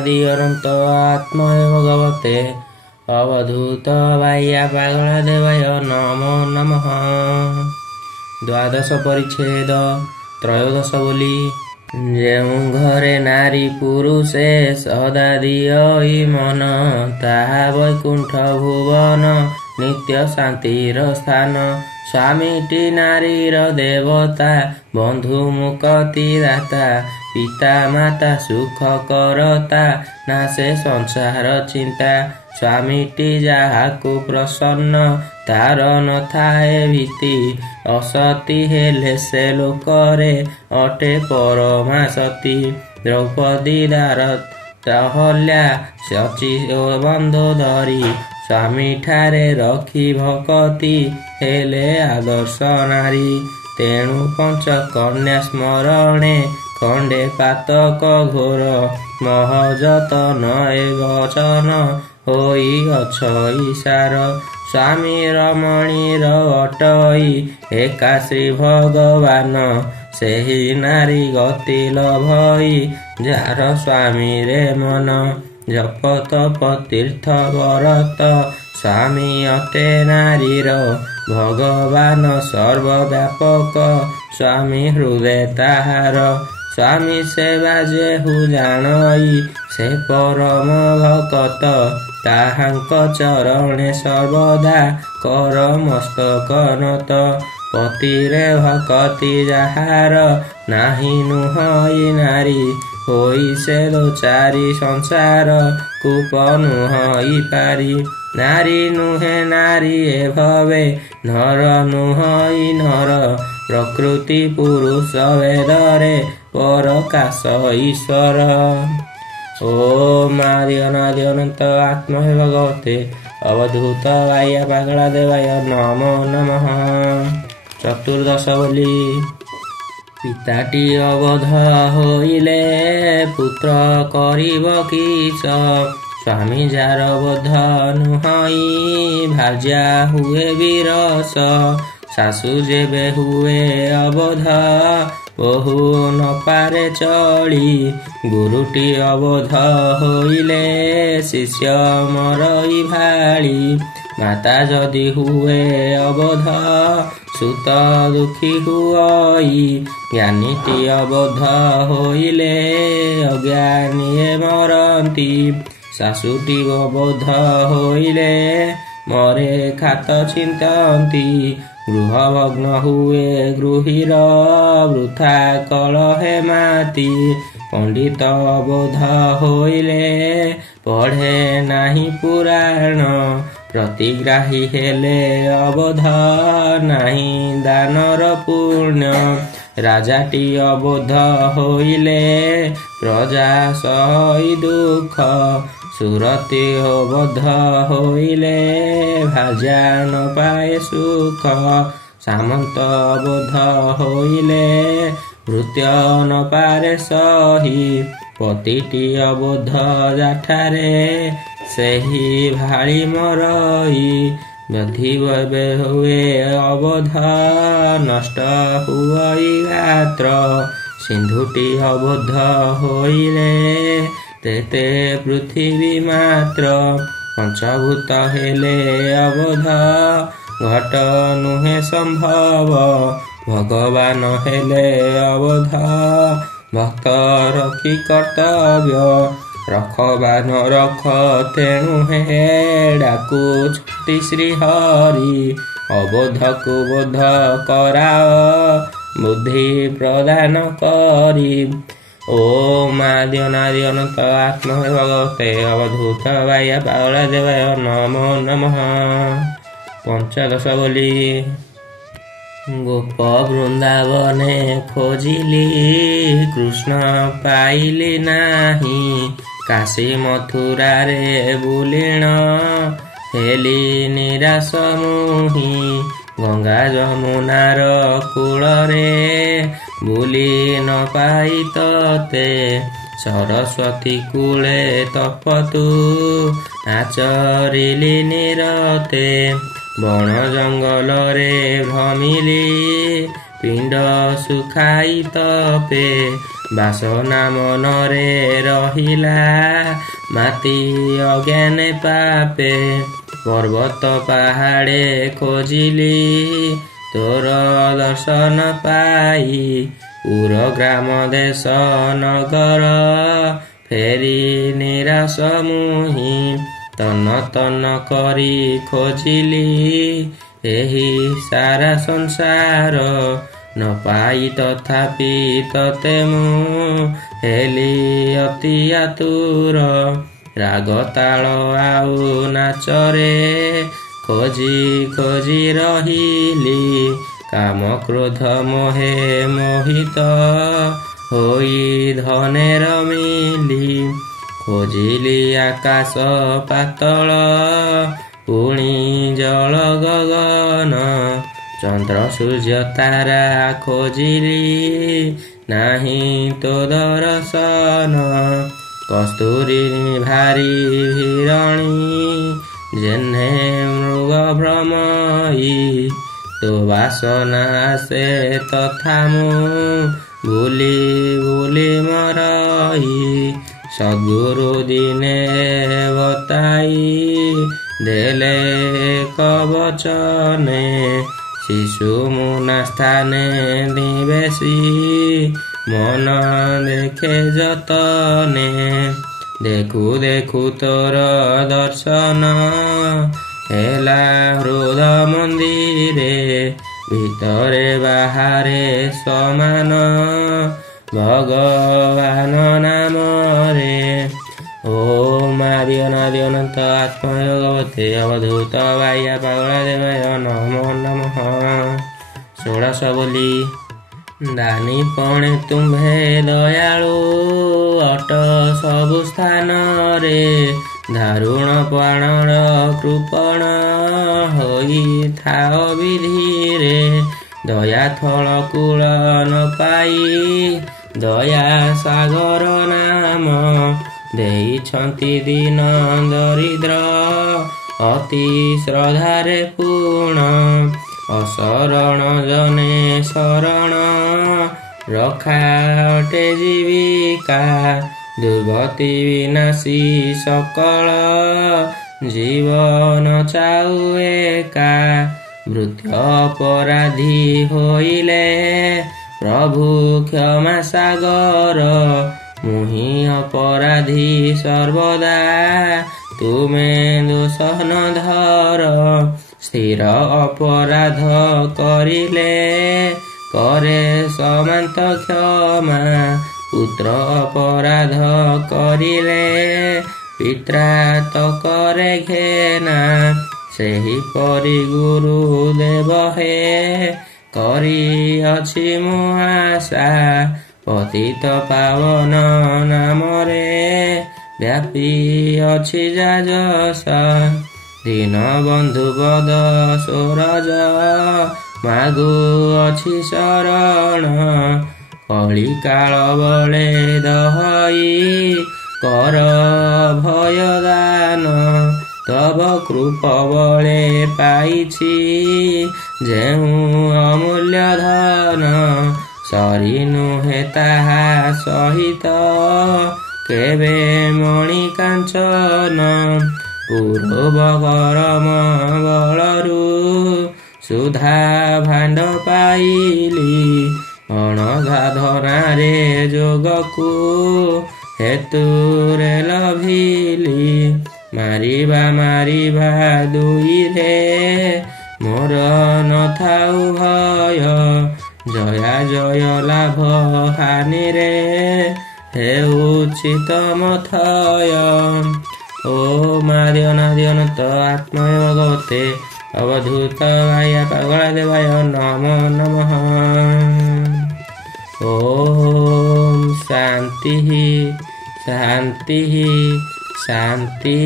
अनादि अनंत आत्महे भगवते अवधूत बाह्या पागला देवाय नमो नमः। द्वादश परिच्छेद त्रयोदश बोली ଯେଉଁ ଘରେ ନାରୀ ପୁରୁଷେ ସଦା ଦିଅଇ ମନ ତାହା ବୈକୁଣ୍ଠ ଭୁବନ ନିତ୍ୟ ଶାନ୍ତିର ସ୍ଥାନ। ସ୍ୱାମୀଟି ନାରୀର ଦେବତା ବନ୍ଧୁ ମୁକ୍ତି ଦାତା ପିତା ମାତା ସୁଖ କରତା ନା ସେ ସଂସାର ଚିନ୍ତା। ସ୍ୱାମୀଟି ଯାହାକୁ ପ୍ରସନ୍ନ ତାର ନଥାଏ ଭୀତି ଅସତୀ ହେଲେ ସେ ଲୋକରେ ଅଟେ ପରମା ସତୀ। ଦ୍ରୌପଦୀ ଦାରହଲ୍ୟା ସଚି ଓ ବନ୍ଧୁ ଧରି ସ୍ୱାମୀଠାରେ ରଖି ଭକତି ହେଲେ ଆଦର୍ଶ ନାରୀ। ତେଣୁ ପଞ୍ଚକନ୍ୟା ସ୍ମରଣେ ଖଣ୍ଡେ ପାତକ ଘୋର ମହଯତନ ଏ ବଚନ ହୋଇ ଅଛ ଇଶାର। ସ୍ୱାମୀ ରମଣୀର ଅଟଇ ଏକା ଶ୍ରୀ ଭଗବାନ ସେହି ନାରୀ ଗତି ଲଭଇ ଯାହାର ସ୍ୱାମୀରେ ମନ। ଜପ ତପ ତୀର୍ଥ ବରତ ସ୍ୱାମୀ ଅଟେ ନାରୀର ଭଗବାନ ସର୍ବବ୍ୟାପକ ସ୍ୱାମୀ ହୃଦେ ତାହାର। ସ୍ୱାମୀ ସେବା ଯେହୁ ଜାଣଇ ସେ ପରମ ଭକତ ତାହାଙ୍କ ଚରଣେ ସର୍ବଦା କର ମସ୍ତକ ନତ। ପତିରେ ଭକତି ଯାହାର ନାହିଁ ନୁହଁଇ ନାରୀ ହୋଇ ସେ ଦୋଚାରି ସଂସାର କୂପ ନୁହଁଇ ପାରି। ନାରୀ ନୁହେଁ ନାରୀ ଏ ଭବେ ନର ନୁହଁଇ ନର ପ୍ରକୃତି ପୁରୁଷ ଭେଦରେ ପରକାଶ ଈଶ୍ୱର। ଓମ୍ ଆଦି ଅନାଦି ଅନନ୍ତ ଆତ୍ମହେ ଭଗବତେ ଅବଧୂତ ବାହ୍ୟା ପାଗଳା ଦେବାୟ ନମୋ ନମଃ। ଚତୁର୍ଦଶ ବୋଲି ପିତାଟି ଅବଧ ହୋଇଲେ ପୁତ୍ର କରିବ କିସ। ସ୍ୱାମୀ ଯାର ବୋଧ ନୁହଁଇ ଭାର୍ଯ୍ୟା ହୁଏ ବିରସ। ଶାଶୁ ଯେବେ ହୁଏ ଅବଧ ବୋହୁ ନ ପାରେ ଚଳି। ଗୁରୁଟି ଅବଧ ହୋଇଲେ ଶିଷ୍ୟ ମରଇ ଭାଳି। ମାତା ଯଦି ହୁଏ ଅବଧ ସୁତ ଦୁଃଖୀ ହୁଅଇ। ଜ୍ଞାନୀଟି ଅବଧ ହୋଇଲେ ଅଜ୍ଞାନୀଏ ମରନ୍ତି। ଶାଶୁଟି ଅବଧ ହୋଇଲେ ମରେ ଖାତ ଚିନ୍ତନ୍ତି। ଗୃହ ଭଗ୍ନ ହୁଏ ଗୃହୀର ବୃଥା କଳହେ ମାତି। ପଣ୍ଡିତ ଅବୋଧ ହୋଇଲେ ପଢ଼େ ନାହିଁ ପୁରାଣ। ପ୍ରତିଗ୍ରାହୀ ହେଲେ ଅବୋଧ ନାହିଁ ଦାନର ପୁଣ୍ୟ। ରାଜାଟି ଅବୋଧ ହୋଇଲେ ପ୍ରଜା ସହି ଦୁଃଖ। ସୁରତି ଅବୋଧ ହୋଇଲେ ଭାର୍ଯ୍ୟା ନ ପାଏ ସୁଖ। ସାମନ୍ତ ଅବୋଧ ହୋଇଲେ ଭୃତ୍ୟ ନ ପାରେ ସହି। ପତିଟି ଅବୋଧ ଯାଠାରେ ସେହି ଭାଳି ମରଇ। ବ୍ୟାଧି ଏବେ ହୁଏ ଅବୋଧ ନଷ୍ଟ ହୁଅଇ ଗାତ୍ର। ସିନ୍ଧୁଟି ଅବୋଧ ହୋଇଲେ ତେତେ ପୃଥିବୀ ମାତ୍ର। ପଞ୍ଚଭୂତ ହେଲେ ଅବୋଧ ଘଟ ନୁହେଁ ସମ୍ଭବ। ଭଗବାନ ହେଲେ ଅବୋଧ ଭକ୍ତର କି କର୍ତ୍ତବ୍ୟ। ରଖବାନ ରଖ ତେଣୁ ହେ ଡାକୁଛନ୍ତି ଶ୍ରୀ ହରି। ଅବୋଧକୁ ବୋଧ କରାଅ ବୁଦ୍ଧି ପ୍ରଦାନ କରି। ଓମ୍ ଆଦି ଅନାଦି ଅନନ୍ତ ଆତ୍ମହେ ଭଗବତେ ଅବଧୂତ ବାହ୍ୟା ପାଗଳା ଦେବାୟ ନମୋ ନମଃ। ପଞ୍ଚଦଶ ବୋଲି ଗୋପ ବୃନ୍ଦାବନେ ଖୋଜିଲି କୃଷ୍ଣ ପାଇଲି ନାହିଁ। କାଶୀ ମଥୁରାରେ ବୁଲିଣ ହେଲି ନିରାଶ ମୁହିଁ। ଗଙ୍ଗା ଯମୁନାର କୂଳରେ ବୁଲି ନ ପାଇ ତତେ। ସରସ୍ୱତୀ କୂଳେ ତପତୁ ଆଚରିଲି ନିରତେ। ବଣ ଜଙ୍ଗଲରେ ଭ୍ରମିଲି ପିଣ୍ଡ ଶୁଖାଇ ତପେ। ବାସନା ମନରେ ରହିଲା ମାତି ଅଜ୍ଞାନେ ପାପେ ପର୍ବତ ପାହାଡ଼େ ଖୋଜିଲି ତୋର ଦର୍ଶନ ପାଇ ପୁର ଗ୍ରାମ ଦେଶ ନଗର ଫେରି ନିରାଶ ମୁହିଁ ତନ ତନ କରି ଖୋଜିଲି ଏହି ସାରା ସଂସାର ନ ପାଇ ତଥାପି ତତେ ମୁଁ ହେଲି ଅତି ଆତୁର ରାଗ ତାଳ ଆଉ ନାଚରେ ଖୋଜି ଖୋଜି ରହିଲି କାମ କ୍ରୋଧ ମୋହେ ମୋହିତ ହୋଇ ଧନେର ମିଲି ଖୋଜିଲି ଆକାଶ ପାତଳ ପୁଣି ଜଳ ଗଗନ ଚନ୍ଦ୍ର ସୂର୍ଯ୍ୟ ତାରା ଖୋଜିଲି ନାହିଁ ତୋ ଦର୍ଶନ କସ୍ତୁରୀ ଭାରି ହିରଣୀ ଯେହ୍ନେ ମୃଗ ଭ୍ରମଇ ତୋ ବାସନା ଆସେ ତଥା ମୁଁ ଭୁଲି ଭୁଲି ମରଇ ସଦ୍ଗୁରୁ ଦିନେ ବତାଇ ଦେଲେ କବଚନେ ଶିଶୁ ମୁନା ସ୍ଥାନେ ଦିବେଶୀ ମନ ଦେଖେ ଯତନେ ଦେଖୁ ଦେଖୁ ତୋର ଦର୍ଶନ ହେଲା ହୃଦ ମନ୍ଦିରେ ଭିତରେ ବାହାରେ ସମାନ ଭଗବାନ ନାମରେ ଓମ୍ ଆଦି ଅନାଦି ଅନନ୍ତ ଆତ୍ମୟ ଭଗବତେ ଅବଧୂତ ବାହ୍ୟା ପାଗଳା ଦେବାୟ ନମୋ ନମଃ। ଷୋଡ଼ଶ ବୋଲି ଦାନି ପଣେ ତୁମ୍ଭେ ଦୟାଳୁ ଅଟ ସବୁ ସ୍ଥାନରେ ଦାରୁଣ ପ୍ରାଣର କୃପଣ ହୋଇଥାଅ ବିଧିରେ ଦୟା ଥଳ କୂଳ ନ ପାଇ ଦୟା ସାଗର ନାମ ଦେଇଛନ୍ତି ଦୀନ ଦରିଦ୍ର ଅତି ଶ୍ରଦ୍ଧାରେ ପୂର୍ଣ୍ଣ ଅଶରଣ ଜନେ ଶରଣ ରଖା ଅଟେ ଜୀବିକା ଦୁର୍ଗତି ବିନାଶୀ ସକଳ ଜୀବନ ଚାଉ ଏକା ମୃତ୍ୟୁ ଅପରାଧୀ ହୋଇଲେ ପ୍ରଭୁ କ୍ଷମା ସାଗର ମୁହିଁ ଅପରାଧୀ ସର୍ବଦା ତୁମେ ଦୋଷ ନ ଧର ସ୍ଥିର ଅପରାଧ କରିଲେ करे समांत क्षमा पुत्र अपराध करिले पिता तो करे घेना सेही परि गुरु देव हे करी अछि मु आशा पतित पावन नामरे व्यापी अछि जाजस दीन बंधु पद सूरज मागु अछि शरण कली काल बले दहई कर भय दान तब कृप बले पाइछि जेहु अमूल्य धन सरी नुहे ताहा सहित केबे मणि कांचन पूर्व करम बलरू सुधा भांड पाइली अणगाधनारे जोगकु हेतुरे लभिली मारिबा दुई रे मोर नथाउ भय जया जय लाभ हानि रे हेउछि तमथय ओम आदि अनादि अनंत आत्मय भगवते अवधूत वाया पागला देवाय नमो नमः। ओम शांति शांति शांति।